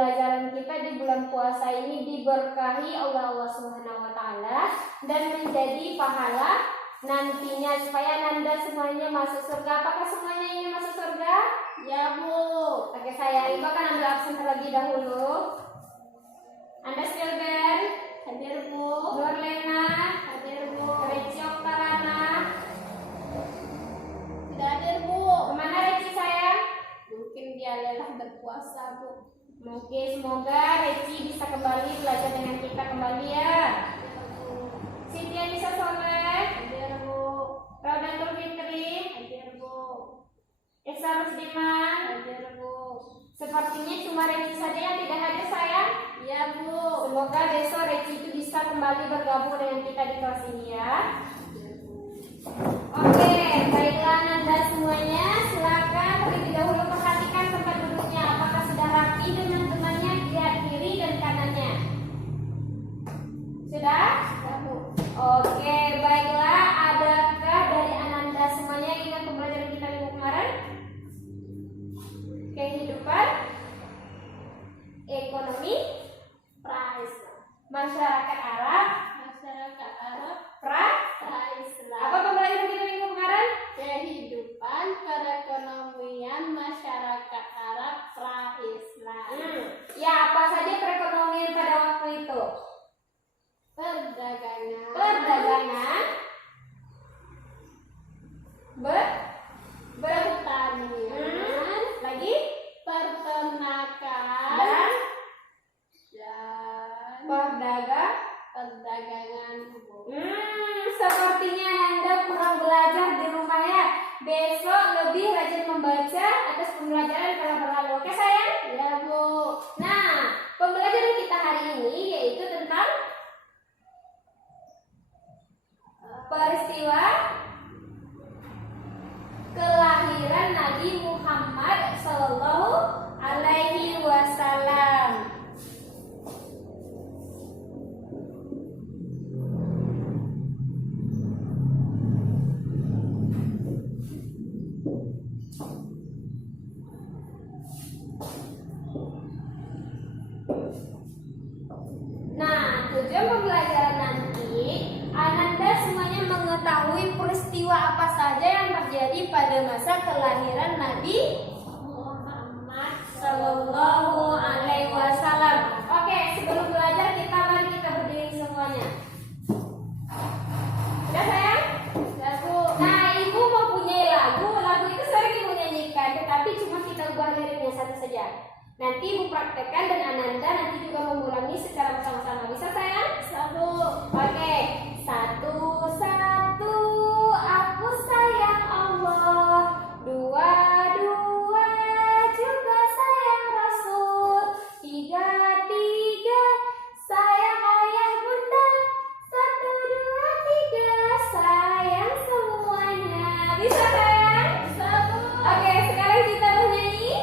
pembelajaran kita di bulan puasa ini diberkahi Allah Subhanahu wa taala dan menjadi pahala nantinya supaya Ananda semuanya masuk surga. Apakah semuanya ingin masuk surga? Ya, Bu. Oke, saya Ibu akan ambil absen terlebih dahulu. Anda Spielberg, Hadir, Bu. Nurlena, Hadir, Bu. Reci Oktarana. Tidak hadir, Bu. Kemana Reci sayang? Mungkin dia lelah berpuasa, Bu. Mungkin semoga Reci bisa kembali belajar dengan kita kembali ya. Siti Anissa Soleh, Hadir, Bu. Raudatul Fitri, Hadir, Bu. Esa Rusdiman. Hadir, Bu. Sepertinya cuma Reci saja yang tidak hadir sayang. Ya, Bu. Semoga besok Reci itu bisa kembali bergabung dengan kita di kelas ini ya. Oke, baiklah Ananda semuanya, silakan terlebih dahulu perhatikan tempat duduknya. Apakah sudah rapi dengan temannya kiri dan kanannya? Sudah? Ya, Bu. Oke, baiklah. Adakah dari Ananda semuanya yang ingat pembelajaran kita minggu kemarin? Kehidupan, ekonomi, Price. masyarakat Arab, Masyarakat Arab. Islam. apa pembelajaran kita minggu kemarin? Kehidupan perekonomian masyarakat Arab pra-Islam. Ya, apa saja perekonomian pada waktu itu? Perdagangan. Pertanian. Lagi? Peternakan. Dan Dan perdagangan. Sepertinya Anda kurang belajar di rumah ya. Besok lebih rajin membaca atas pembelajaran yang telah berlalu. Oke sayang? Ya, Bu. Nah, pembelajaran kita hari ini yaitu tentang peristiwa kelahiran Nabi Muhammad Sallallahu Alaihi Wasallam. Nah, tujuan pembelajaran nanti Ananda semuanya mengetahui peristiwa apa saja yang terjadi pada masa kelahiran Nabi Muhammad Sallallahu Alaihi Wasallam. Oke, sebelum belajar mari kita berdiri semuanya. Sudah sayang? Ya, Bu. Nah, Ibu mau punya lagu itu sering Ibu nyanyikan, tetapi cuma kita ubah liriknya satu saja. Nanti Ibu praktekkan dan Ananda nanti juga mengulangi secara bersama-sama. Bisa sayang? Satu. Oke, satu aku sayang Allah, dua juga sayang Rasul, tiga sayang ayah bunda, satu dua tiga sayang semuanya. Bisa sayang? Satu. Oke, sekarang kita bernyanyi.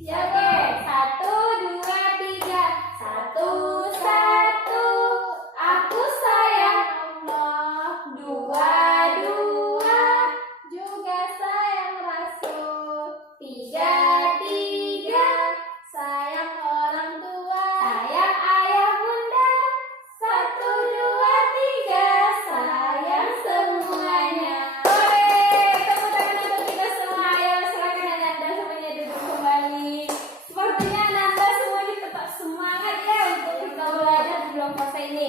Ya, Oke, satu dua tiga, satu aku sayang Allah, dua Juga sayang Rasul. tiga Sayang orang tua. sayang ayah bunda, satu dua tiga sayang semuanya. Oke, tepuk tangan untuk kita semua. Ayo silakan Ananda semuanya duduk kembali. Sepertinya Ananda semuanya tetap semangat ya untuk kita belajar di bulan puasa ini.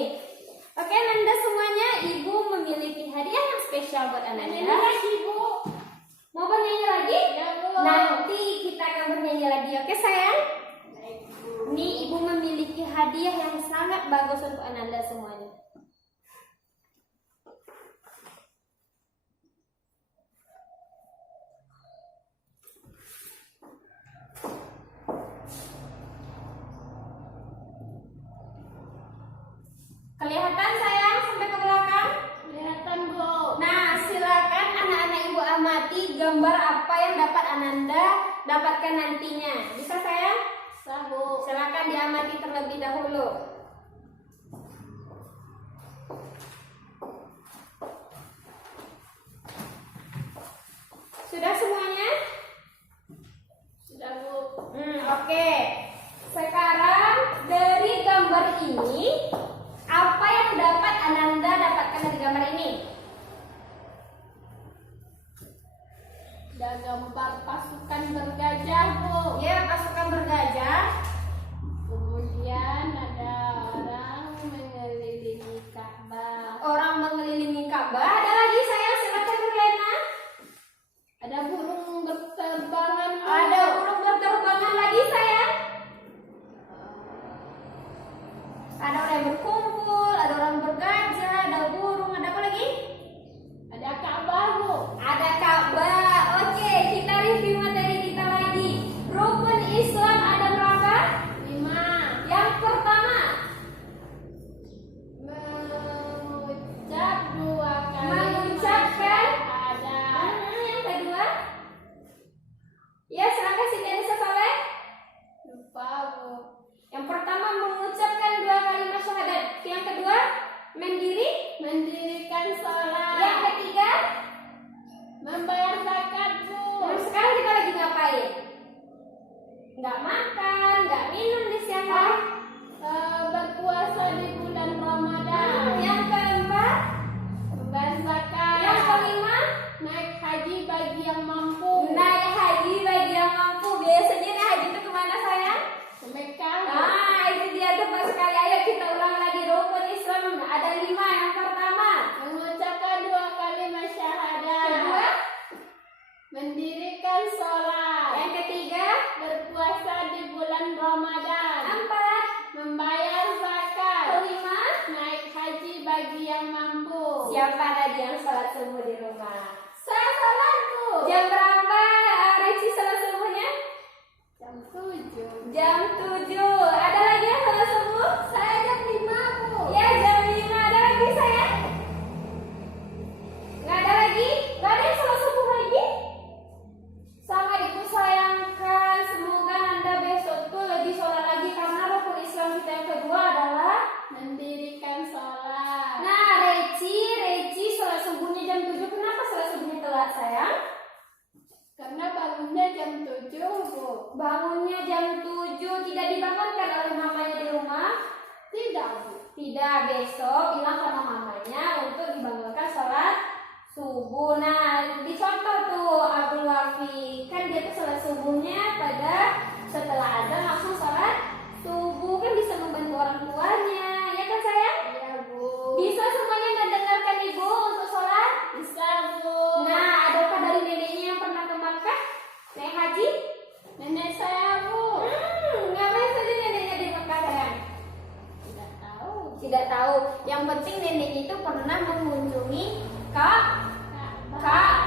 Oke Ananda semuanya, Ibu memiliki hadiah yang spesial buat Ini Ananda. lagi, Bu. Mau bernyanyi lagi? Ya, Bu. Nanti kita akan bernyanyi lagi, oke sayang? Baik, Bu. Ini Ibu memiliki hadiah yang sangat bagus untuk Ananda semuanya. Kelihatan sayang sampai ke belakang? Kelihatan, Bu. Nah, silakan anak-anak Ibu amati gambar apa yang dapat Ananda dapatkan nantinya. Bisa sayang? Bisa, Bu. Silakan diamati terlebih dahulu. Sudah semuanya? Sudah, Bu. Oke. Sekarang sekarang dari gambar ini, apa yang dapat Ananda dapatkan dari gambar ini? Ada gambar pasukan bergajah, Bu. Ya, pasukan bergajah. Kemudian ada orang mengelilingi Ka'bah. Orang mengelilingi Ka'bah. Ada lagi sayang, silakan Nurlena. Ada burung berterbangan, Bu. Ada burung berterbangan lagi sayang. Ada orang yang berkumpul, ada orang bergajah, ada burung, ada apa lagi? Ada Ka'bah, Bu. Ada Ka'bah. Oke, kita review materi kita lagi. Rukun Islam ada berapa? 5. Yang pertama, Mengucap 2 kali Mengucapkan. syahadat. yang kedua. Ya, silakan Siti Anissa Saleh. Lupa, Bu. Yang pertama mengucapkan 2 kalimat syahadat. Yang kedua, Mendirikan sholat. Yang ketiga, Membayar zakat, Bu. sekarang kita lagi ngapain? Nggak makan, nggak minum di siang hari. Berpuasa di bulan Ramadan. Yang keempat, Membayar zakat. yang kelima, Naik haji bagi yang mampu. naik haji bagi yang mampu. Biasanya naik haji itu kemana sayang? Ke Mekah. Nah, itu dia tepat sekali. Ayo kita ulang lagi rukun Islam. Ada 5. Yang pertama, Mengucapkan 2 kalimat syahadat. kedua, Mendirikan sholat. yang ketiga, Berpuasa di bulan Ramadan. empat, Membayar zakat. kelima. Naik haji bagi yang mampu. Siapa tadi yang sholat subuh di rumah? Saya sholat, Bu. Jam berapa Reci sholat subuhnya? Jam 7. Jam 7. Ada lagi yang sholat subuh? Saya jam 5, Bu. Ya, jam 5. Ada lagi saya? Nggak ada lagi? Nggak ada yang sholat subuh lagi? Sangat disayangkan. Semoga Anda besok tuh lebih sholat lagi, karena rukun Islam kita yang kedua adalah Mendirikan sholat. nah, Reci sholat subuhnya jam 7. Kenapa sholat subuhnya telat sayang? Karena bangunnya jam 7, Bu. Bangunnya jam 7, tidak dibangunkan oleh mamanya di rumah? Tidak, Bu. Tidak, besok bilang sama mamanya untuk dibangunkan sholat subuh. Nah, dicontoh tuh Abdul Wafi, kan dia tuh sholat subuhnya pada setelah azan langsung sholat subuh, kan bisa membantu orang tuanya, ya kan sayang? Iya, Bu. Bisa semuanya mendengarkan ibu untuk sholat? Bisa, Bu. Nah, adakah dari neneknya yang pernah ke Makkah naik haji? Nenek saya, Bu. Ngapain saja neneknya di Makkah sayang? Tidak tahu. Tidak tahu. Yang penting nenek itu pernah mengunjungi Ka'bah.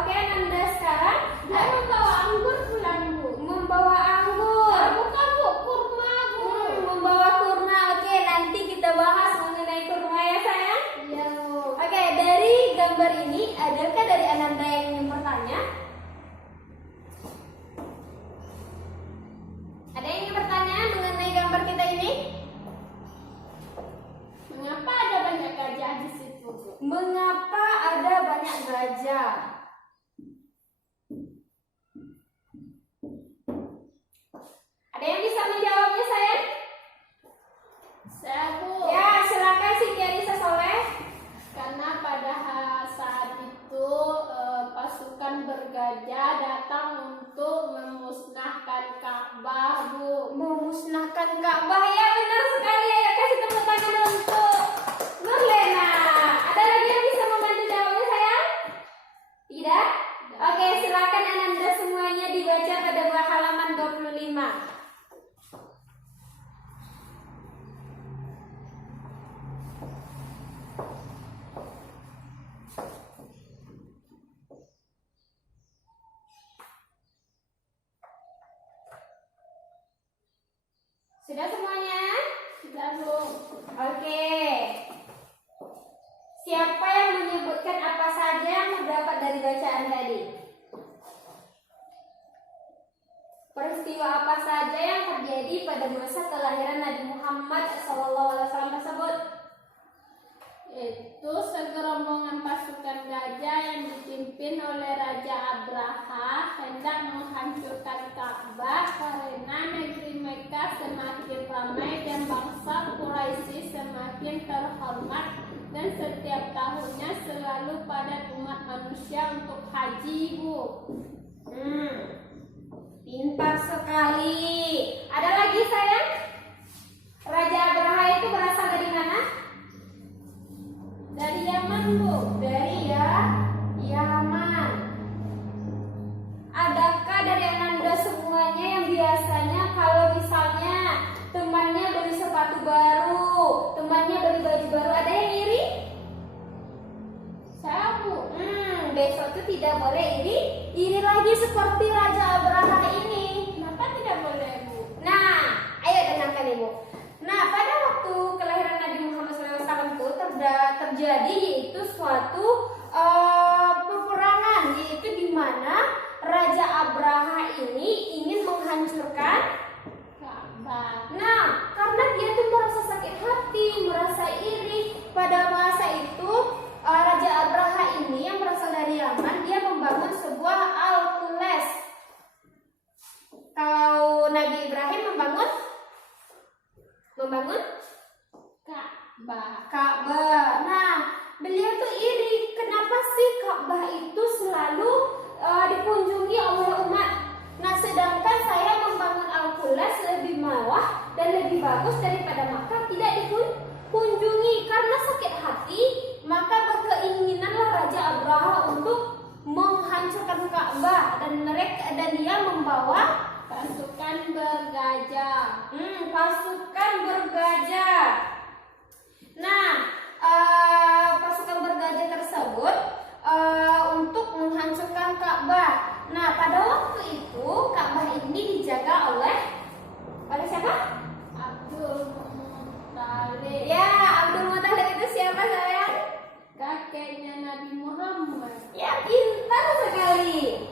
Oke, Nanda sekarang Dia membawa anggur pulang, Bu. membawa anggur. Bukan, Bu. Kurma, Bu. Membawa kurma. Oke, nanti kita bahas mengenai kurma ya sayang. Iya, Bu. Oke, dari gambar ini adakah dari Ananda yang ingin bertanya? Ada yang ingin bertanya mengenai gambar kita ini? Mengapa ada banyak gajah di situ, Bu? Mengapa ada banyak gajah? Ada yang bisa menjawabnya sayang? Saya, Bu. Ya, silakan Siti Anissa Soleh. Karena pada saat itu pasukan bergajah datang untuk memusnahkan Ka'bah, Bu. Memusnahkan Ka'bah, ya benar sekali. Ayo kasih tepuk tangan untuk Nurlena. Ada lagi yang bisa membantu jawabnya sayang? Tidak? Oke, silakan Ananda semuanya dibaca pada halaman 25. Sudah semuanya? Sudah, Bu. Oke. Siapa yang menyebutkan apa saja yang terdapat dari bacaan tadi? Peristiwa apa saja yang terjadi pada masa kelahiran Nabi Muhammad SAW tersebut? yaitu segerombongan pasukan gajah yang dipimpin oleh Raja Abraha hendak menghancurkan Ka'bah karena negeri Mekah semakin ramai dan bangsa Quraisy semakin terhormat dan setiap tahunnya selalu padat umat manusia untuk haji, Bu. Pintar sekali. Ada lagi sayang? Raja Abraha itu berasal dari mana? Dari Yaman, Bu. Dari Yaman. Adakah dari Ananda semuanya yang biasanya kalau misalnya temannya beli sepatu baru, temannya beli baju baru, ada yang iri? Saya, Bu. Besok itu tidak boleh iri lagi seperti Raja Abraha ini. Kenapa tidak boleh, Bu? Nah, ayo dengarkan Ibu. Nah, pada waktu kelahiran Nabi Muhammad SAW itu terjadi yaitu suatu peperangan, yaitu di mana Raja Abraha ini ingin menghancurkan Ka'bah. Nah, karena dia tuh merasa sakit hati, merasa iri. Pada masa itu Raja Abraha ini yang berasal dari Yaman, dia membangun sebuah Al-Qules. Kalau Nabi Ibrahim membangun Ka'bah. Nah, beliau tuh iri. Kenapa sih Ka'bah itu selalu dikunjungi oleh umat? Nah, sedangkan saya membangun Al-Qules lebih mewah dan lebih bagus daripada Makkah tidak dikunjungi. Karena sakit hati, maka berkeinginanlah Raja Abraha untuk menghancurkan Ka'bah dan dia membawa Pasukan bergajah. pasukan bergajah. Nah, pasukan bergajah tersebut untuk menghancurkan Ka'bah. Nah, pada waktu itu Ka'bah ini dijaga oleh siapa? Abdul Muthalib. Ya, Abdul Muthalib itu siapa sayang? Kakeknya Nabi Muhammad. Ya, pintar sekali.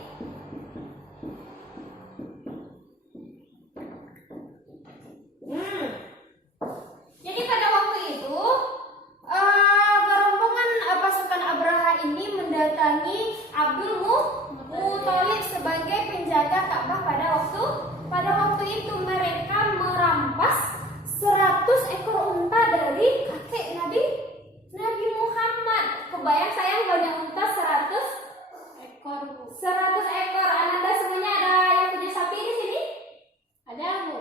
Jadi pada waktu itu rombongan pasukan Abraha ini mendatangi Abdul Muthalib sebagai penjaga Ka'bah. Pada waktu itu mereka merampas 100 ekor unta dari kakek Nabi Muhammad. Kebayang sayang banyak unta 100 ekor, Bu. 100 ekor. Ananda semuanya ada yang punya sapi di sini? Ada, Bu.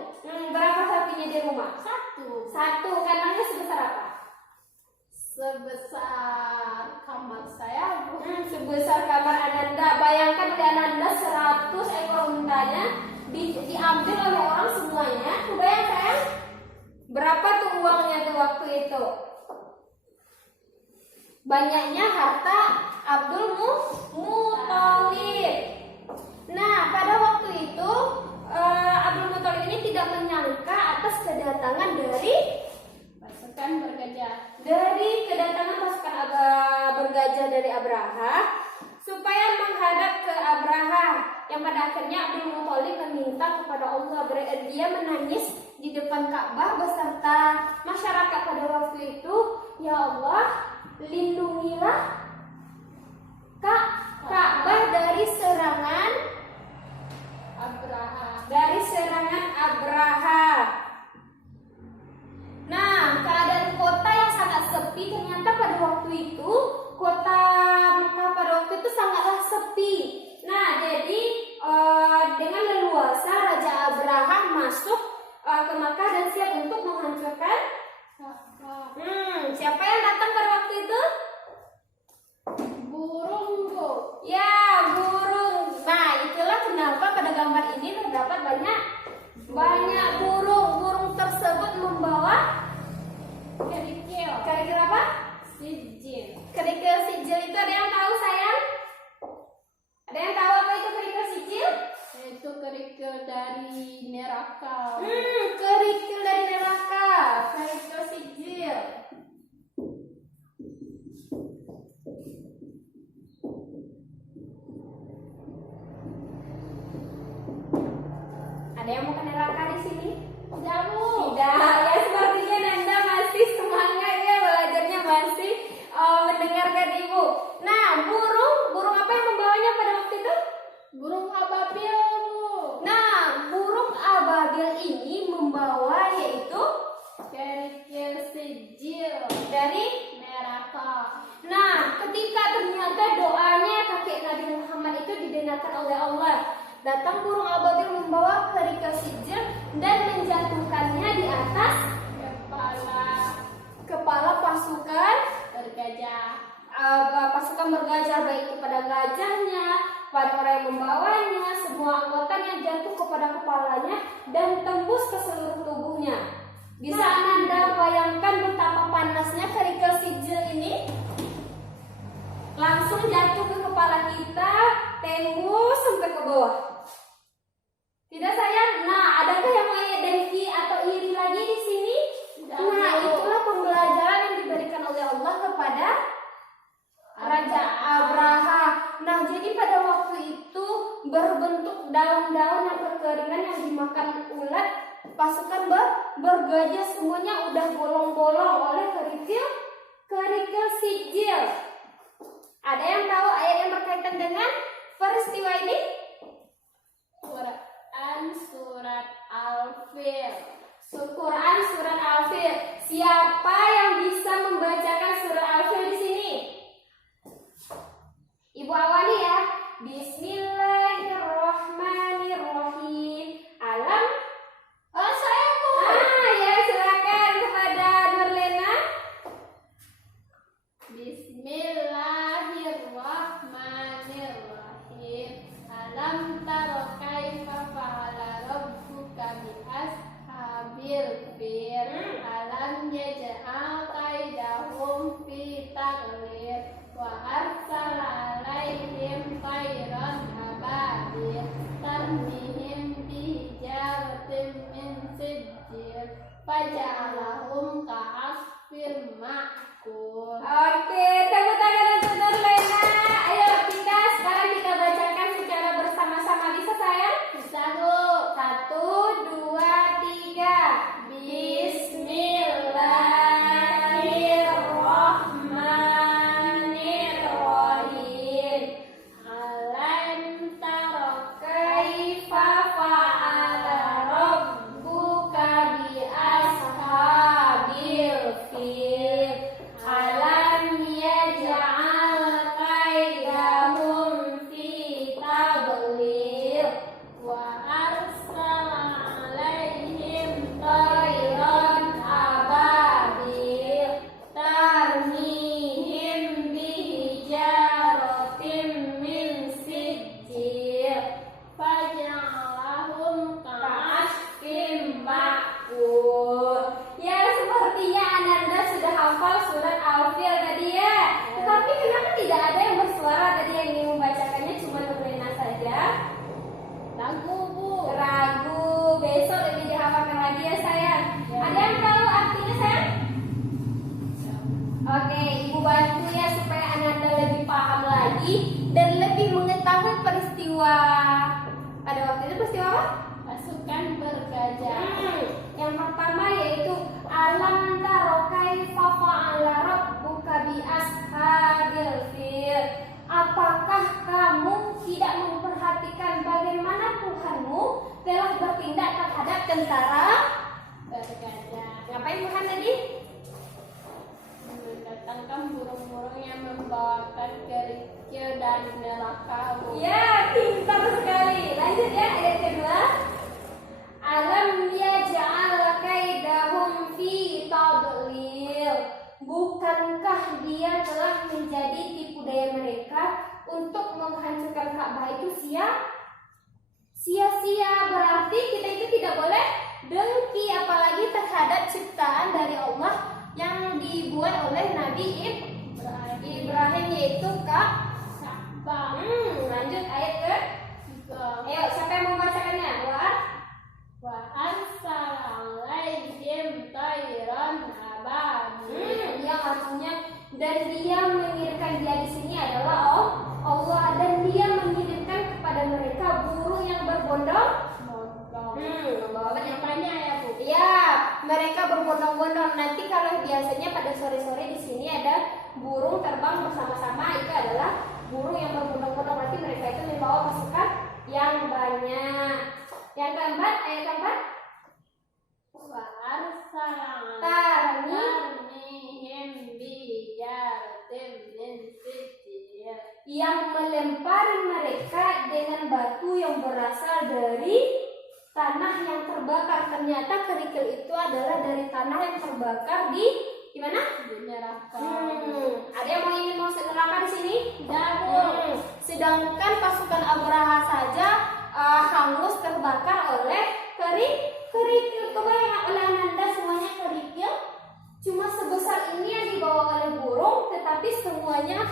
Berapa sapinya di rumah? Satu. Kandangnya sebesar apa? Sebesar kamar saya, Bu. Sebesar kamar Ananda. Bayangkan oleh Ananda 100 ekor untanya diambil oleh orang semuanya. Kebayang sayang? Berapa tuh uangnya tuh waktu itu? Banyaknya harta Abdul Muthalib. Nah, pada waktu itu Abdul Muthalib ini tidak menyangka atas kedatangan dari Pasukan bergajah. kedatangan pasukan bergajah dari Abraha supaya menghadap ke Abraha, yang pada akhirnya Abdul Muthalib meminta kepada Allah. Dia menangis di depan Ka'bah beserta masyarakat pada waktu itu, ya Allah, lindungilah Ka'bah dari serangan Abraha. Nah, keadaan kota yang sangat sepi, ternyata pada waktu itu kota Mekah pada waktu itu sangatlah sepi. Nah, jadi dengan leluasa Raja Abraha masuk ke Mekah dan siap untuk menghancurkan Ka'bah. Siapa yang datang pada waktu itu? Burung, Bu. Ya, burung. Nah, itulah kenapa pada gambar ini terdapat banyak burung. Burung tersebut membawa Kerikil. kerikil apa? Sijil. Kerikil sijil itu ada yang tahu sayang? Ada yang tahu apa itu kerikil sijil? Itu kerikil dari neraka. Kerikil dari neraka. Kerikil sijil. Ada yang mau ke neraka di sini? Tidak, Bu. Tidak, ya sepertinya Nanda masih semangat ya belajarnya, masih kerikil sijil dari neraka. Nah, ketika ternyata doanya kakek Nabi Muhammad itu didengarkan oleh Allah, datang burung ababil membawa kerikil sijil dan menjatuhkannya di atas kepala pasukan bergajah. pasukan bergajah, baik kepada gajahnya, pada orang yang membawanya, semua anggotanya jatuh kepada kepalanya dan tembus ke seluruh tubuhnya. Bisa Anda bayangkan betapa panasnya kerikil sijil ini? Langsung jatuh ke kepala kita, tembus sampai ke bawah. Tidak sayang? Nah, adakah yang mau dengki atau iri lagi di sini? Nah, itulah pembelajaran yang diberikan oleh Allah kepada Raja Abraha. Nah, jadi pada waktu itu berbentuk daun-daun yang kekeringan yang dimakan ulat. Pasukan bergajah semuanya udah bolong-bolong oleh kerikil sijil. Ada yang tahu ayat yang berkaitan dengan peristiwa ini? Quran surat Al-Fil. Quran surat Al-Fil. Siapa yang bisa membacakan surat Al-Fil di sini? Ibu awali ya. Bismillahirrahmanirrahim. Alam. Oh, saya Bu. Ya, silakan kepada Nurlena. Bismillahirrahmanirrahim. Alam tara kaifa fa'ala rabbuka bi ashabil fil. Alam yaj'al kaidahum fi taghlib wa arsala alaihim tayran ababil tarmihim bi hijaratin min sijil faja'alahum ka'asfin ma'kul. Oke, tepuk tangan untuk Nurlena. Ayo kita sekarang kita bacakan secara bersama-sama. Bisa sayang? Bisa Bu. 1, 2, 3. Bismillahirrahmanirrahim. Alam tara Kaifa fa'ala rabbuka bi ashabil fil. Alam yaj'al kaidahum fi tadlil wa arsala alaihim tayran ababil tarmihim bihijaratin min sijil faja'alahum ka'asfin ma'kul. Ya, sepertinya Ananda sudah hafal surat Al-Fil tadi ya. Tetapi kenapa tidak ada yang bersuara tadi yang ingin membacakannya, cuma Nurlena saja? lagu Bu. Ragu. Besok lebih dihafalkan lagi ya sayang. Ada yang tahu artinya sayang? Oke, Ibu bantu ya supaya Ananda lebih paham lagi dan lebih mengetahui peristiwa. Pada waktu itu peristiwa apa? Pasukan bergajah. Yang pertama yaitu alam taro kaifa fa'ala rabbuka bi ashabil fil. Apakah kamu tidak memperhatikan bagaimana Tuhanmu telah bertindak terhadap tentara Bergajah Ngapain Tuhan tadi? mendatangkan burung-burung yang membawakan kerikil dan neraka. Ya, pintar sekali. Lanjut ya, ayat kedua. Alam yaj'al kaidahum fi tadlil. Bukankah dia telah menjadi tipu daya mereka untuk menghancurkan Ka'bah itu sia-sia? Berarti kita itu tidak boleh dengki apalagi terhadap ciptaan dari Allah yang dibuat oleh Nabi Ibrahim yaitu Ka'bah. Lanjut ayat ke. Ayo, siapa yang membacakannya? Wa arsala alaihim tayran ababil. Yang artinya dan dia mengirimkan, dia di sini adalah Allah, dan dia mengirimkan kepada mereka burung yang berbondong-bondong. Membawa Yang banyak ya Bu. Ya, mereka berbondong-bondong. Nanti kalau biasanya pada sore-sore di sini ada burung terbang bersama-sama, itu adalah burung yang berbondong-bondong. Berarti mereka itu membawa pasukan yang banyak. Yang keempat, ayat keempat. Wa arsala melempari mereka dengan batu yang berasal dari tanah yang terbakar. Ternyata kerikil itu adalah dari tanah yang terbakar di mana? Di neraka. Ada yang ingin masuk neraka di sini? Tidak, Bu. Sedangkan pasukan Abraha saja hangus terbakar oleh kerikil. Kebayang oleh Ananda semuanya kerikil cuma sebesar ini yang dibawa oleh burung, tetapi semuanya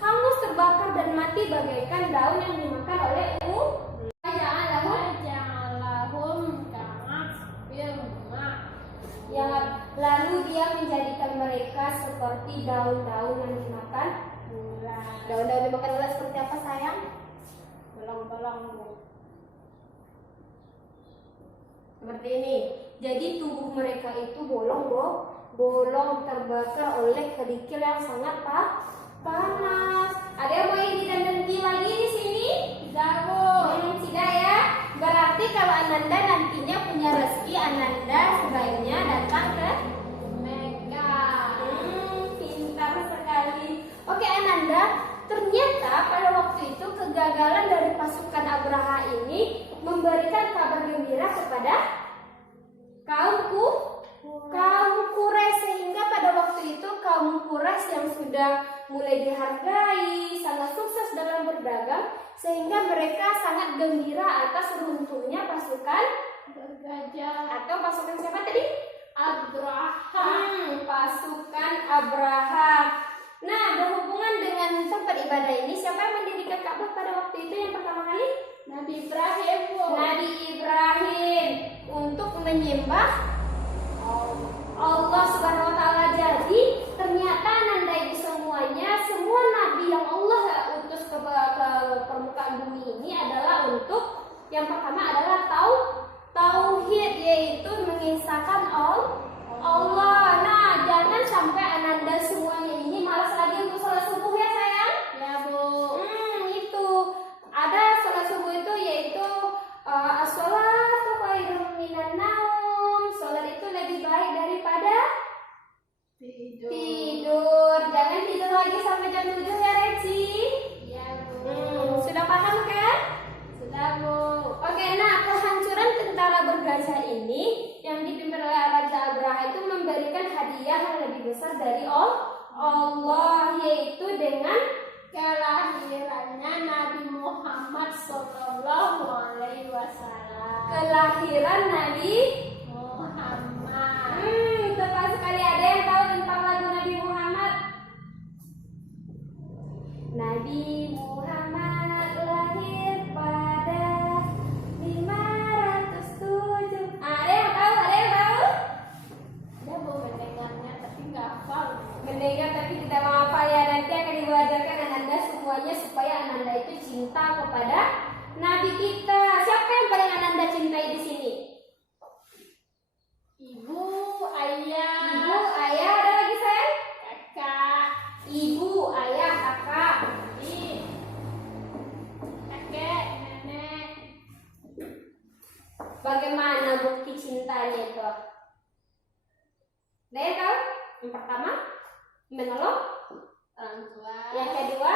hangus terbakar dan mati bagaikan daun yang dimakan oleh ya, lalu dia menjadikan mereka seperti daun-daun yang dimakan ular. Daun-daun dimakan ular seperti apa sayang? Belang-belang, Bu. Seperti ini. Jadi tubuh mereka itu bolong terbakar oleh kerikil yang sangat panas. Ada yang mau ditandemki lagi di sini? Tidak, Bu. Tidak ya. Berarti kalau Ananda nantinya punya rezeki, Ananda sebaiknya datang ke Mega. Pintar sekali. Oke Ananda, ternyata pada waktu itu kegagalan dari pasukan Abraha ini memberikan kabar gembira kepada kaum Quraisy, sehingga pada waktu itu kaum Quraisy yang sudah mulai dihargai, sangat sukses dalam berdagang, sehingga mereka sangat gembira atas runtuhnya pasukan Bergajah. atau pasukan siapa tadi? Abraha. Pasukan Abraha. Nah, berhubungan dengan tempat ibadah ini, siapa yang mendirikan Ka'bah pada waktu itu yang pertama kali? Nabi Ibrahim, Bu. Nabi Ibrahim, untuk menyembah Allah Subhanahu wa taala. Jadi, ternyata Ananda itu semuanya, semua nabi yang Allah utus ke permukaan bumi ini adalah untuk yang pertama adalah tauhid, yaitu mengisahkan Allah. Nah, jangan sampai Ananda semuanya ini malas lagi untuk sholat subuh ya sayang. Ya, Bu. Itu ada sholat subuh itu yaitu as-sholatu khairun minan naum. Sholat itu lebih baik daripada tidur. Jangan tidur lagi sampai jam 7 ya Reci. Ya, Bu. Sudah paham kan? Sudah, Bu. Oke, nah kehancuran tentara bergajah ini yang dipimpin oleh Raja Abraha itu memberikan hadiah yang lebih besar dari Allah, yaitu dengan Kelahirannya Nabi Muhammad Sallallahu Alaihi Wasallam. kelahiran Nabi Muhammad. Tepat sekali. Ada yang tahu tentang lagu Nabi Muhammad? Nabi Muhammad lahir pada 507. Ada yang tahu? Ada yang tahu? Dia mau mendengarnya tapi nggak hafal. Mendengar tapi tidak menghafal ya. Nanti akan diwajarkan Ananda semuanya supaya Ananda itu cinta kepada Nabi kita. Siapa yang paling Ananda cintai di sini? Ibu, ayah, Ibu, ayah, ada lagi sayang? kakak, Ibu, ayah, kakak. adik, kakek, nenek. Bagaimana bukti cintanya itu? Ada yang tahu? Yang pertama, menolong. Orang tua, Yang kedua,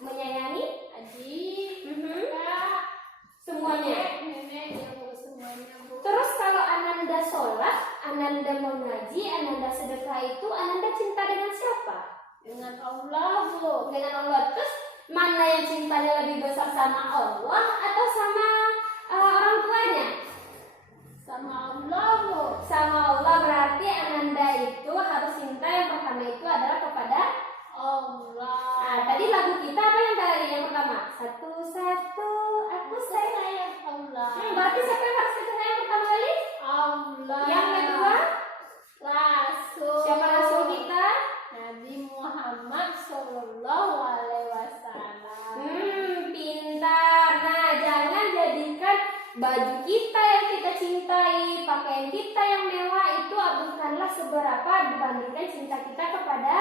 menyayangi. adik, Mhm. kakak, Semuanya. nenek, ya, Bu, semuanya, Bu. Terus kalau Ananda sholat, Ananda mengaji, Ananda sedekah itu, Ananda cinta dengan siapa? Dengan Allah, Bu. Dengan Allah. Terus mana yang cintanya lebih besar, sama Allah atau sama orang tuanya? Sama Allah, Bu. Sama Allah. Berarti Ananda itu harus cinta yang pertama itu adalah kepada Allah. Nah, tadi lagu kita apa yang tadi yang pertama? Satu-satu aku sayang. Allah. Berarti siapa yang harus kita sayang pertama kali? Allah. Yang kedua, Rasul. siapa rasul kita? Nabi Muhammad Sallallahu Alaihi Wasallam. Pintar. Nah, jangan jadikan baju kita yang kita cintai, pakaian kita yang mewah itu bukanlah seberapa dibandingkan cinta kita kepada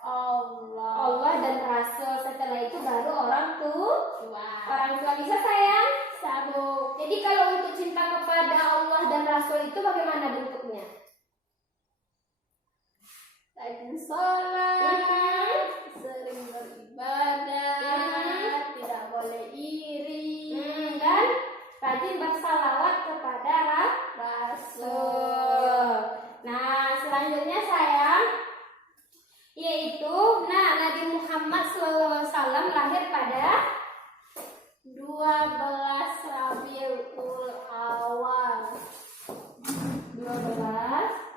Allah dan Rasul. Setelah itu baru orang tua bisa sayang. Sabu. Jadi kalau untuk cinta kepada Allah dan Rasul itu bagaimana bentuknya? Rajin sholat, sering beribadah, Rasul. Nah, selanjutnya sayang, yaitu Nabi Muhammad SAW lahir pada 12 Rabiul Awal. 12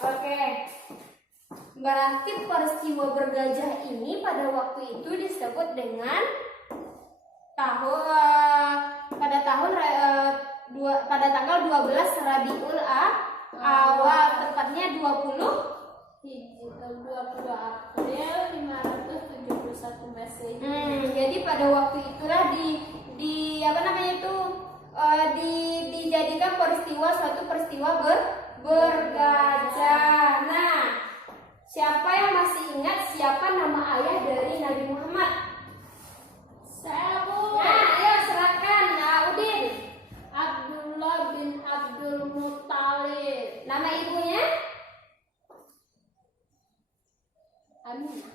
Oke. Berarti peristiwa bergajah ini pada waktu itu disebut dengan pada tanggal 12 Rabiul Awal, tepatnya 20 April 571 Masehi. Jadi pada waktu itulah dijadikan suatu peristiwa bergajah. Nah, siapa yang masih ingat siapa nama ayah dari Nabi Muhammad? Saya, Bu. Nah, ayo silakan, Udin. Abdullah bin Abdul Muthalib. Nama ibunya? Aminah.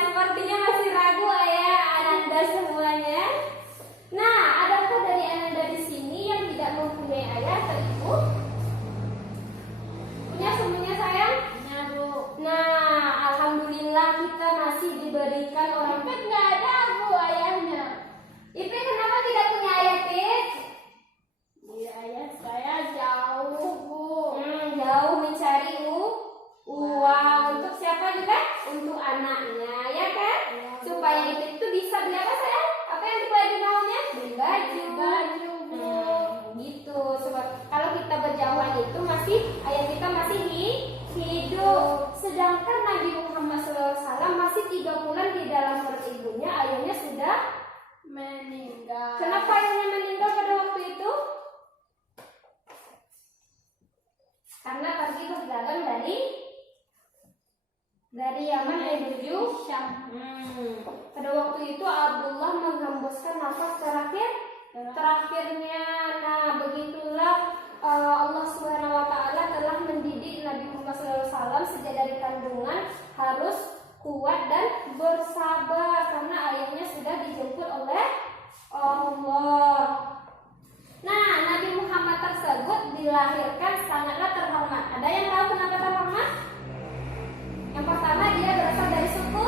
Sepertinya masih ragu ayah Ananda semuanya. Nah, adakah dari Ananda di sini yang tidak mempunyai ayah atau ibu? Punya semuanya sayang? Punya, Bu. Nah, alhamdulillah kita masih diberikan orang. Ipet nggak ada, Bu, ayahnya. Ipet kenapa tidak punya ayah, Pit? Iya, ayah saya jauh, Bu. Jauh mencari uang untuk siapa juga? Untuk anaknya, ya kan? Ya, Supaya itu bisa beli apa sayang? Apa yang baju maunya? Beli baju. Baju, Bu. Gitu. Sebab kalau kita berjauhan itu ayah kita masih hidup. Sedangkan Nabi Muhammad SAW masih 3 bulan di dalam perut ibunya, ayahnya sudah meninggal. Kenapa ayahnya meninggal pada waktu itu? Karena pergi berdagang dari Yaman menuju Syam. Pada waktu itu Abdullah menghembuskan nafas terakhirnya. Nah, begitulah Allah Subhanahu wa taala telah mendidik Nabi Muhammad SAW sejak dari kandungan harus kuat dan bersabar karena ayahnya sudah dijemput oleh Allah. Nah, Nabi Muhammad tersebut dilahirkan sangatlah terhormat. Ada yang tahu kenapa terhormat? Yang pertama, dia berasal dari suku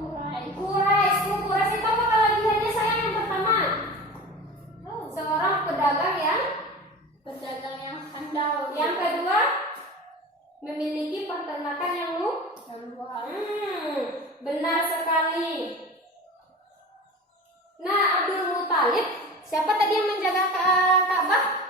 Quraisy. Suku Quraisy itu apa kelebihannya sayang? Yang pertama, seorang pedagang yang handal. Yang kedua, memiliki peternakan yang luas. Benar sekali. Nah, Abdul Muthalib, siapa tadi yang menjaga Ka'bah?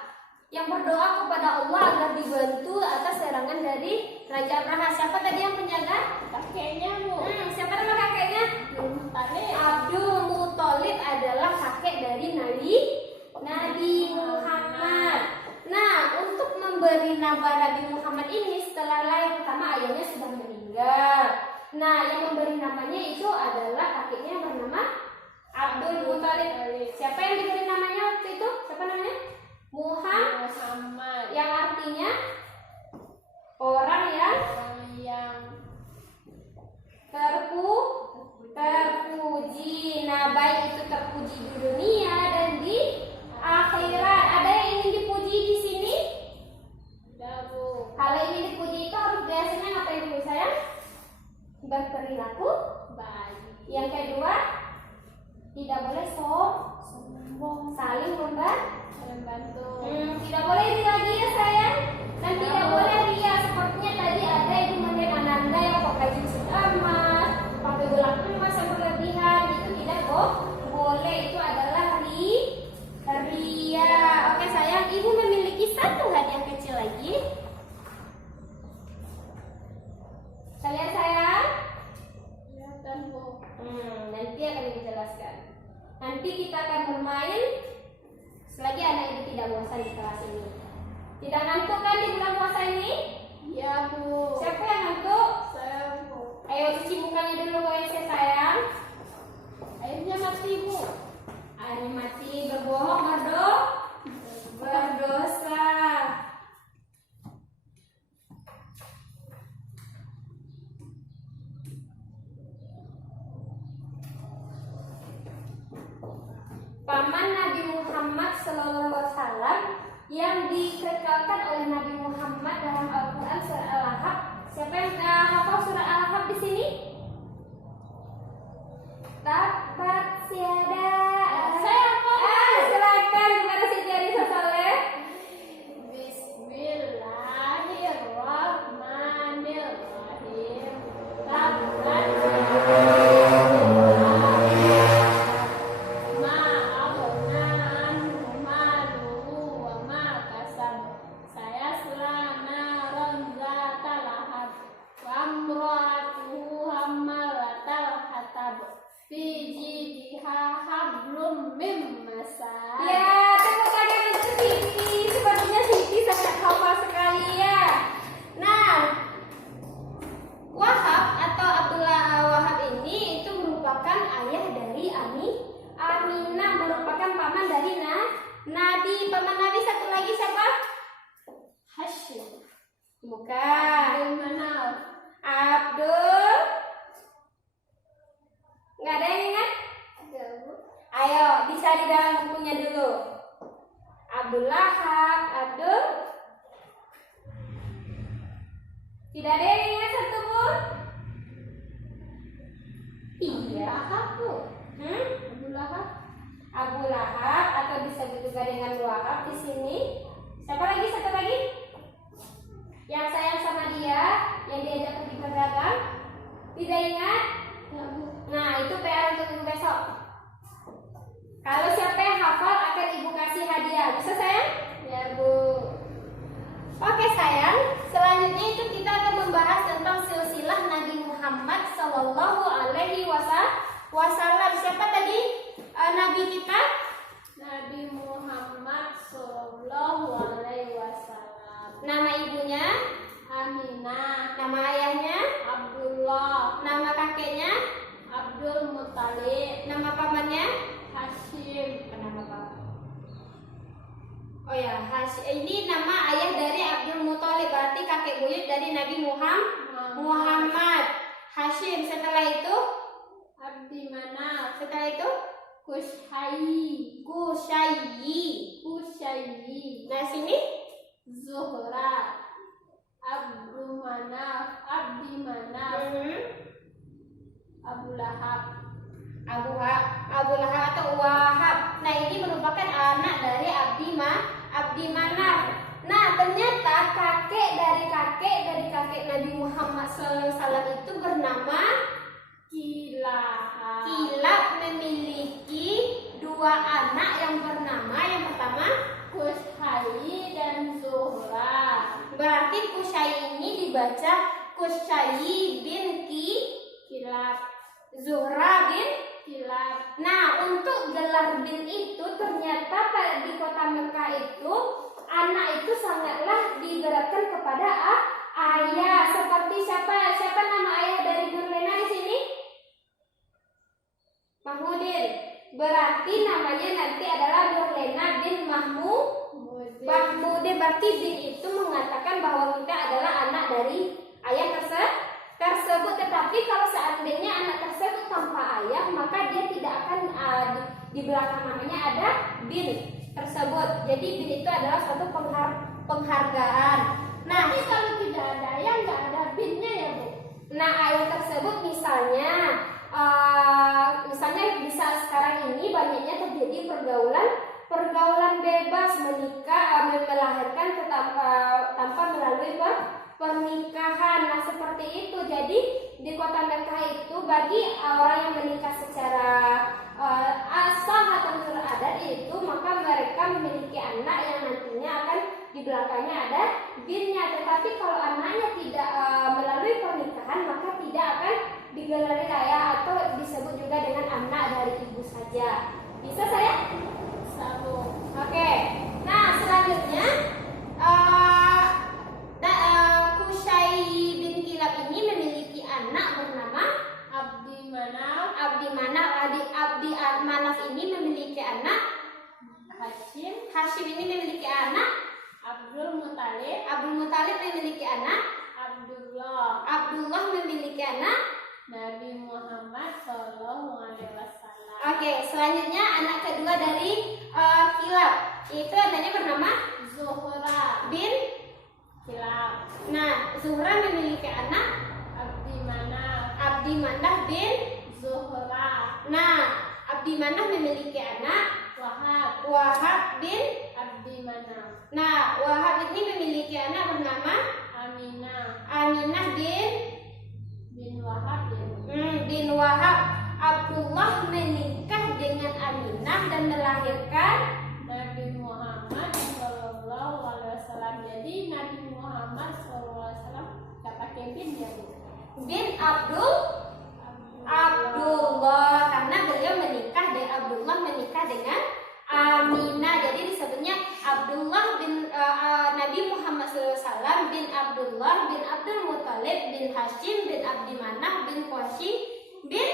Yang berdoa kepada Allah agar dibantu atas serangan dari Raja Abraha. Siapa tadi yang penjaga? Kakeknya, Bu. Siapa nama kakeknya? Abdul Muthalib. Abdul Muthalib adalah kakek dari Nabi Muhammad. Nah, untuk memberi nama Nabi Muhammad ini setelah lahir pertama ayahnya sudah meninggal. Nah, yang memberi namanya itu adalah kakeknya yang bernama Abdul Muthalib. Siapa yang diberi namanya waktu itu? Siapa namanya? Muhammad. Yang artinya orang yang terpuji. Nah, baik itu terpuji di dunia dan di akhirat. Ada yang ingin dipuji di sini? Ada, Bu. Kalau ingin dipuji itu harus biasanya ngapain dulu sayang? Berperilaku baik. Yang kedua, tidak boleh sombong, saling membantu. Tidak boleh lagi ya sayang, dan tidak boleh ria. Sepertinya tadi ada ibu melihat Ananda yang pakai cincin emas, pakai gelang emas yang berlebihan, itu tidak boleh. Itu adalah ria. Oke sayang, ibu memiliki satu hadiah kecil lagi. Kalian sayang? Ya, dan Bu. Nanti akan dijelaskan. Nanti kita akan bermain selagi anak itu tidak bosan di kelas ini. Tidak ngantuk kan di bulan puasa ini? Ya, Bu. Siapa yang ngantuk? Saya, Bu. Ayo cuci mukanya dulu, saya sayang. Airnya mati, Bu. Ani mati berbohong berdosa. Paman Nabi Muhammad SAW yang dikekalkan oleh Nabi Muhammad dalam Al-Quran surah Al-Ahqaf. Siapa yang hafal surah Al-Ahqaf di sini? Tabat siada. Saya hafal. Silakan kepada Siti Arisa Saleh. Bismillahirrahmanirrahim. Tabat Ya, tepuk tangan untuk Siti. Sepertinya Siti sangat hafal sekali ya. Nah, Wahab atau Abdullah Wahab ini itu merupakan ayah dari Aminah, merupakan paman dari Nabi. Paman Nabi satu lagi siapa? Hashim. Bukan. Manaf. Abdul. Nggak ada yang ingat? Ayo, dicari dalam bukunya dulu. Abdul Lahab, Abdul. Tidak ada yang ingat satu pun? Iya. Lahab. Abu Lahab. Abu Lahab atau disebut juga dengan Wahab di sini. Siapa lagi? Satu lagi? Yang sayang sama dia, yang diajak pergi berdagang. Tidak ingat? Nah, itu PR untuk ibu besok. Kalau siapa yang hafal akan ibu kasih hadiah. Bisa sayang? Ya, Bu. Oke sayang. Selanjutnya itu kita akan membahas tentang silsilah Nabi Muhammad Sallallahu Alaihi Wasallam. Siapa tadi Nabi kita? Nabi Muhammad Sallallahu Alaihi Wasallam. Nama ibunya? Aminah. Nama ayahnya? Abdullah. Nama kakeknya? Abdul Muttalib. Nama pamannya? Hashim. Nama papa. Oh ya, ini nama ayah dari Abdul Muttalib, berarti kakek buyut dari Nabi Muhammad. Hashim. Setelah itu Abdi Manaf. setelah itu Kushayi. Kusyayi. Nah sini Zuhra. Abdu Manaf. Abdi Manaf. Abu Lahab. Abu Lahab atau Wahab. Nah ini merupakan anak dari Abdi Manaf. Nah ternyata kakek dari kakek Nabi Muhammad SAW itu bernama Kilab. Kilab, memiliki dua anak yang bernama, yang pertama Kushayi dan Zuhra. berarti Kusyayi ini dibaca Kusyayi bin Kilab. Zuhra bin. Kilab. Nah, untuk gelar bin itu ternyata di kota Mekah itu anak itu sangatlah digerakkan kepada ayah. Seperti siapa nama ayah dari Nurlena di sini? Mahmudin. Berarti namanya nanti adalah Nurlena bin Mahmudin. Berarti bin itu mengatakan bahwa kita adalah anak dari ayah tersebut. Tetapi kalau seandainya anak tersebut tanpa ayah, maka dia tidak akan di belakang namanya ada bin tersebut. Jadi bin itu adalah suatu penghargaan. Nah, Tapi kalau tidak ada ayah, nggak ada binnya ya, Bu? nah ayah tersebut misalnya bisa sekarang ini banyaknya terjadi pergaulan bebas, menikah, melahirkan tanpa melalui pernikahan. Nah seperti itu. Jadi di kota Mekah itu bagi orang yang menikah secara asal atau menurut adat itu, maka mereka memiliki anak yang nantinya akan di belakangnya ada binnya. Tetapi kalau anaknya tidak melalui pernikahan, maka tidak akan digelari ayah atau disebut juga dengan anak dari ibu saja. Bisa saya? Satu. Oke. Nah selanjutnya Kusyayi bin Kilab ini memiliki anak bernama Abdi Manaf. Abdi Manaf. Abdi Manaf ini memiliki anak Hashim ini memiliki anak? Abdul Muthalib. Abdul Muthalib memiliki anak? Abdullah. Abdullah memiliki anak? Nabi Muhammad Shallallahu Alaihi Wasallam. Oke, selanjutnya anak kedua dari Kilab, itu adanya bernama Zuhra bin Kilab. Nah, Zuhra memiliki anak? Abdi Manaf. Abdi Manaf bin Zuhra. Nah, Abdi Manaf memiliki anak? Wahab. Wahab bin Abdi Manaf. Nah, Wahab ini memiliki anak bernama Aminah Aminah bin Wahab bin Wahab. Abdullah menikah dengan Aminah dan melahirkan Nabi Muhammad Shallallahu Alaihi Wasallam. Jadi Nabi Muhammad Shallallahu Alaihi Wasallam gak pakai bin ya Bu? bin Abdullah, karena beliau Abdullah menikah dengan Aminah, jadi disebutnya Abdullah bin Nabi Muhammad SAW bin Abdullah bin Abdul Muthalib bin Hashim bin Abdi Manaf bin Quraisy bin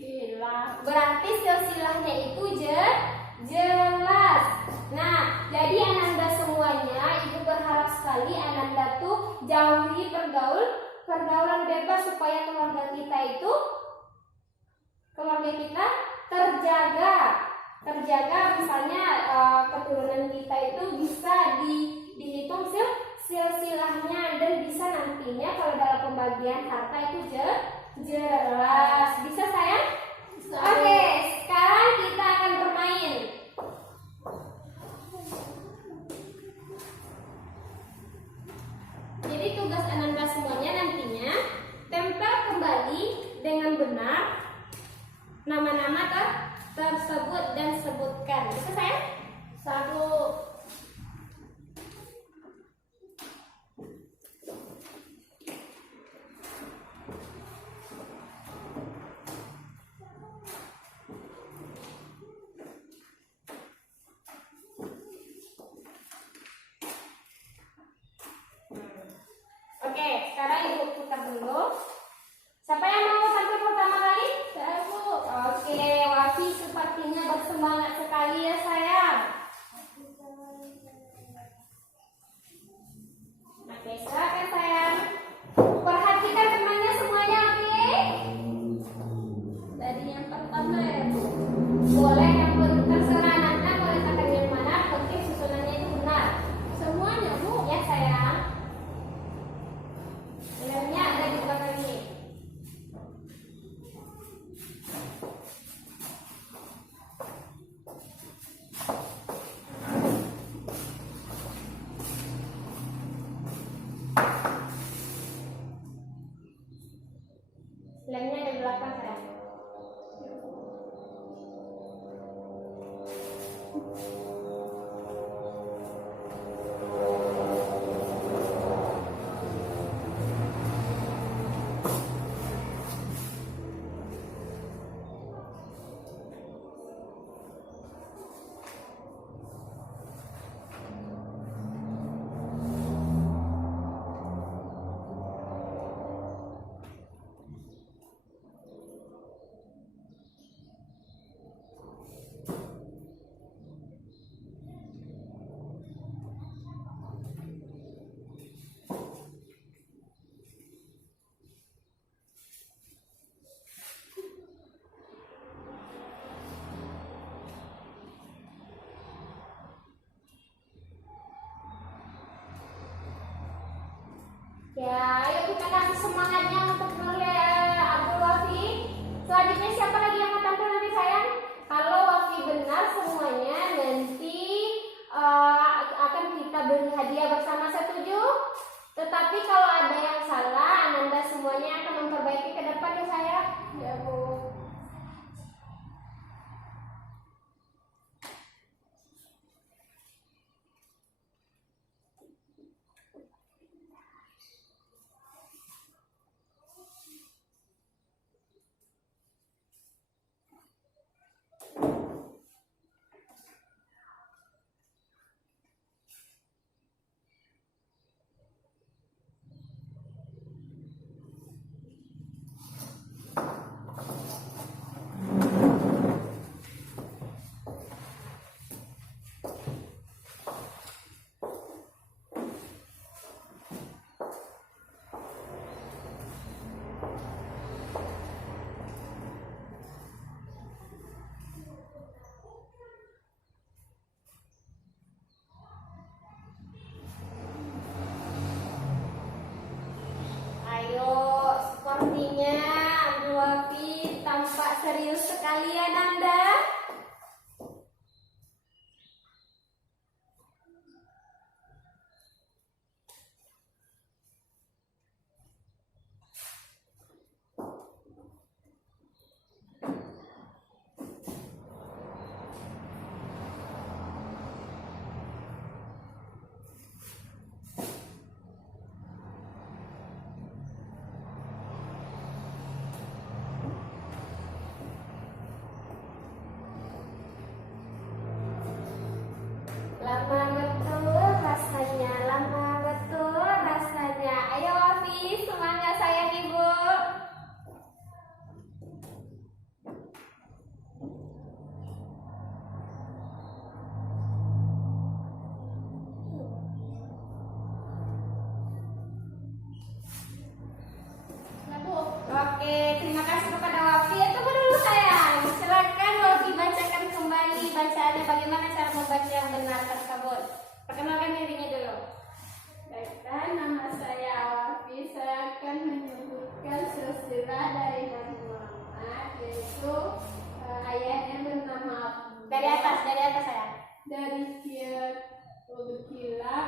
Kilab. Berarti silsilahnya itu jelas. Nah, jadi Ananda semuanya, Ibu berharap sekali Ananda tuh jauhi pergaulan bebas supaya keluarga kita terjaga, misalnya keturunan kita itu bisa dihitung silsilahnya dan bisa nantinya kalau dalam pembagian harta itu jelas. Bisa sayang? Oke, sekarang kita akan bermain. Jadi tugas Ananda semuanya nantinya tempel kembali dengan benar nama-nama tersebut dan sebutkan. Bisa sayang? 1. Oke, sekarang Ibu putar dulu. Siapa yang mau tampil pertama kali? Saya Bu. Oke, Wafi sepertinya bersemangat sekali ya sayang. Oke, silakan sayang. Perhatikan temannya semuanya, oke? Dari yang pertama ya Bu. Boleh yang terserah Nanda, boleh katakan yang mana, penting susunannya itu benar. Semuanya Bu. Ya sayang. Lemnya ada di belakang ini. Lemnya ada di belakang sayang. Ya, ayo kita kasih semangatnya untuk Abdul Wafi. Selanjutnya siapa lagi yang mau tampil nanti sayang? Kalau Wafi benar semuanya nanti akan kita beri hadiah bersama, setuju? Tetapi kalau ada yang salah, Ananda semuanya akan memperbaiki ke depan ya sayang. Ya Bu. Lama betul rasanya, lama betul rasanya. Ayo Wafi, semangat sayang ibu. Oke, terima kasih kepada Wafi. Tunggu dulu sayang. Silakan Wafi bacakan kembali bacaannya. Bagaimana cara membaca yang benar tersebut? Perkenalkan dirinya dulu. Baiklah, nama saya Wafi. Saya akan menyebutkan silsilah dari Nabi Muhammad, yaitu ayahnya bernama Abu. Dari atas sayang. Dari Kila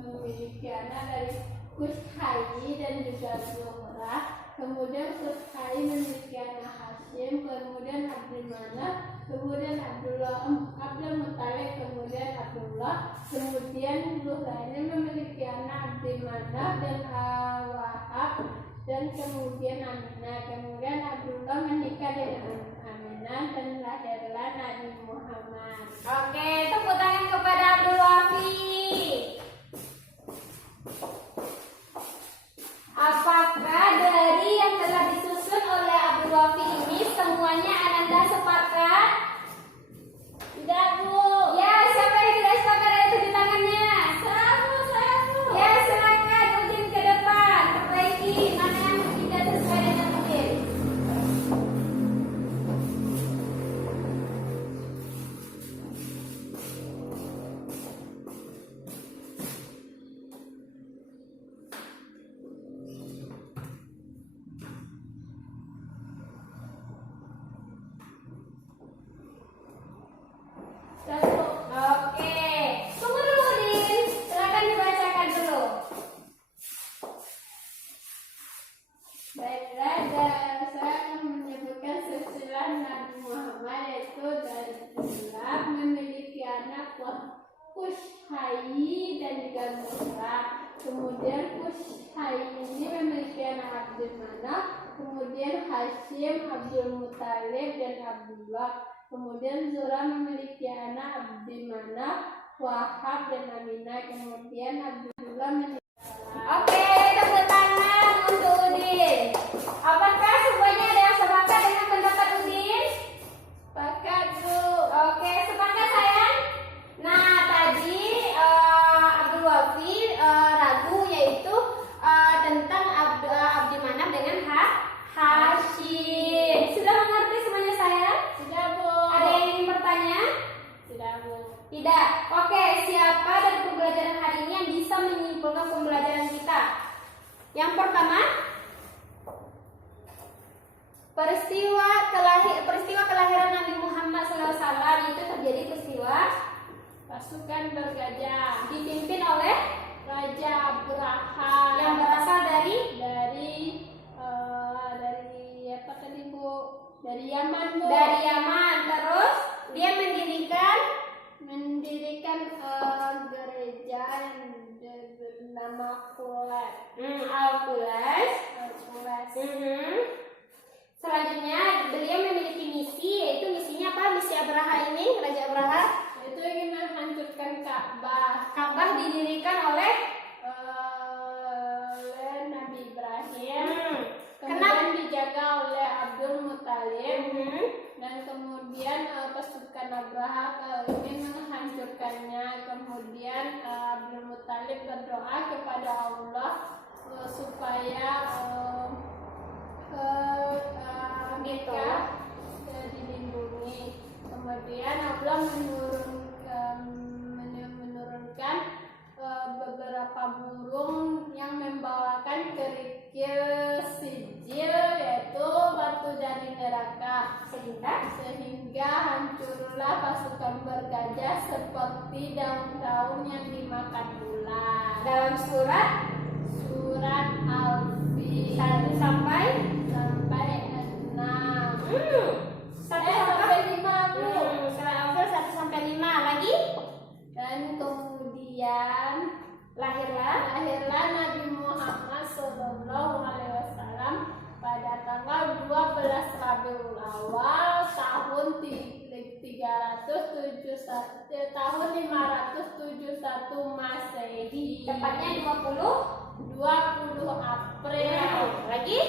memiliki anak dari Kushai dan juga Zuhrah. Kemudian Kushai memiliki anak Hashim, kemudian Abdul Manaf, kemudian Abdul Muttalib, kemudian Abdullah, kemudian Zuhrah ini memiliki anak Abdul Manaf dan Wahab, dan kemudian Aminah. Kemudian Abdullah menikah dengan Aminah dan lahirlah Nabi Muhammad. Oke, tepuk tangan kepada Abdul Wafi. Apakah dari yang telah disusun oleh Abdul Wafi ini semuanya Ananda sepakat? Tidak, Bu. Ya, siapa yang tidak sepakat ada tujuh tangannya? Sabu. Ya, silakan Udin ke depan. Perbaiki mana yang tidak sesuai dengan Udin. Sabu. Oke, tunggu dulu Udin. Silakan dibacakan dulu. Baiklah, dan saya akan menyebutkan silsilah Nabi Muhammad, yaitu dari Kilab memiliki anak Kushai dan juga Zuhrah. Kemudian Kushai ini memiliki anak Abdul Manaf, kemudian Hashim, Abdul Muttalib dan Abdullah. Kemudian Zuhrah memiliki anak Abdul Manaf, Wahab dan Aminah. Kemudian Abdullah memiliki Oke, tepuk tangan untuk Udin. Apakah semuanya ada yang sepakat dengan pendapat Udin? pakat, Bu. Oke, sepakat sayang. Nah, tadi Abdul Wafi ragu yaitu tentang Abdi Manaf dengan Hashim. Sudah mengerti semuanya sayang? Tidak, Bu. Ada yang ingin bertanya? Tidak, Bu. Tidak. Oke, siapa dari pembelajaran hari ini yang bisa menyimpulkan pembelajaran kita? Yang pertama, peristiwa kelahiran Nabi Muhammad SAW itu terjadi peristiwa Pasukan bergajah dipimpin oleh Raja Abraha yang berasal dari apa tadi, Bu? Dari Yaman, Bu. Yaman. Terus dia mendirikan gereja yang bernama Qulat. Al-Qulas. Al-Qulat. Selanjutnya beliau memiliki misi, yaitu misinya apa? Misi Abraha ini, Raja Abraha. Itu ingin menghancurkan Ka'bah. Ka'bah didirikan oleh Nabi Ibrahim. Kenapa? Kemudian dijaga oleh Abdul Muttalib. Dan kemudian pasukan Abraha ingin menghancurkannya. Kemudian Abdul Muttalib berdoa kepada Allah supaya mereka dilindungi. Kemudian Allah menurunkan beberapa burung yang membawakan kerikil sijil, yaitu batu dari neraka, sehingga hancurlah pasukan bergajah seperti daun-daun yang dimakan ular. Dalam surat Al-Fil 1 sampai 6. sampai 5, Bu. Surat Al-Fil 1 sampai 5 lagi. Dan kemudian lahirlah Nabi Muhammad SAW pada tanggal 12 Rabiul Awal tahun Tepatnya 20 April. Lagi?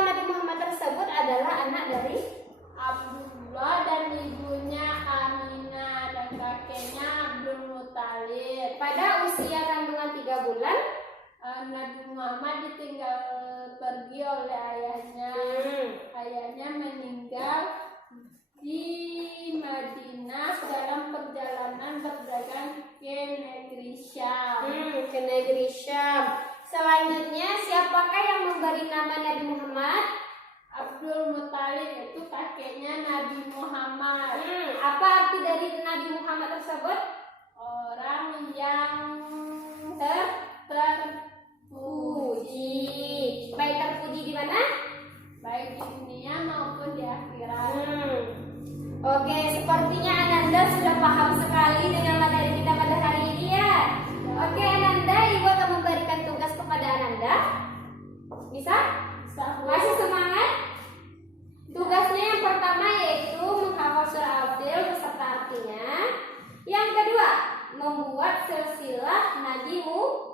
Nabi Muhammad tersebut adalah anak dari Abdullah dan ibunya Aminah dan kakeknya Abdul Muthalib. pada usia kandungan 3 bulan. Nabi Muhammad ditinggal pergi oleh ayahnya. Ayahnya meninggal di Madinah dalam perjalanan berdagang ke negeri Syam. Ke negeri Syam. Selanjutnya, siapakah yang memberi nama Nabi Muhammad? Abdul Muthalib itu kakeknya Nabi Muhammad. Apa arti dari Nabi Muhammad tersebut? Orang yang Terpuji. Baik terpuji di mana? baik di dunia maupun di akhirat. Oke, sepertinya Ananda sudah paham sekali dengan materi kita pada hari ini ya. Oke Ananda, Ibu akan memberikan tugas kepada Ananda. Bisa? Masih semangat? Tugasnya yang pertama yaitu menghafal surah Al-Fil beserta artinya. Yang kedua, membuat silsilah Nabi Muhammad.